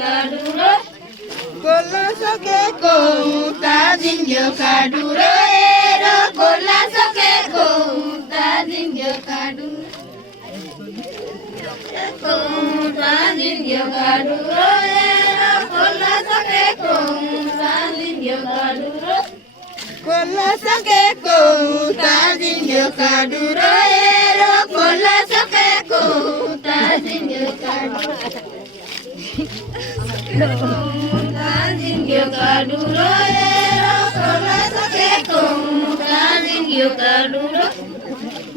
kaduro. Kola soke kouta zinjo kaduro ero. Kola soke kouta zinjo kaduro. Kouta zinjo kaduro ero. Kola soke kouta zinjo kaduro. Kola soke kouta zinjo kaduro ero. Kola soke kouta zinjo kaduro. Zinjo kaduro ero. Kola soke kouta zinjo kaduro.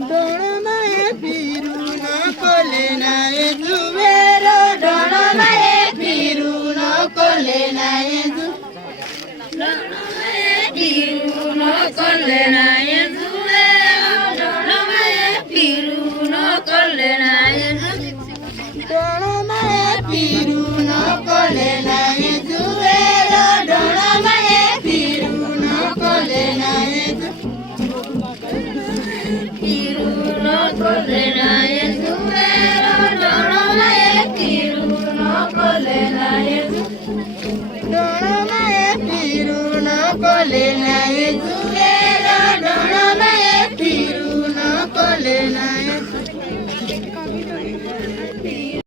Dono mae piru no kole na ezubero. Dono mae piru no kole na ezu. Dono mae piru no kole na ezubero. Dono mae piru no kole na ezu. Dono mae piru no kole na ezubero. Dono mae piru no kole na ezu. Piru no kole na ezubero. Dono mae piru no kole na ezu. Dono mae piru no kole na ezubero.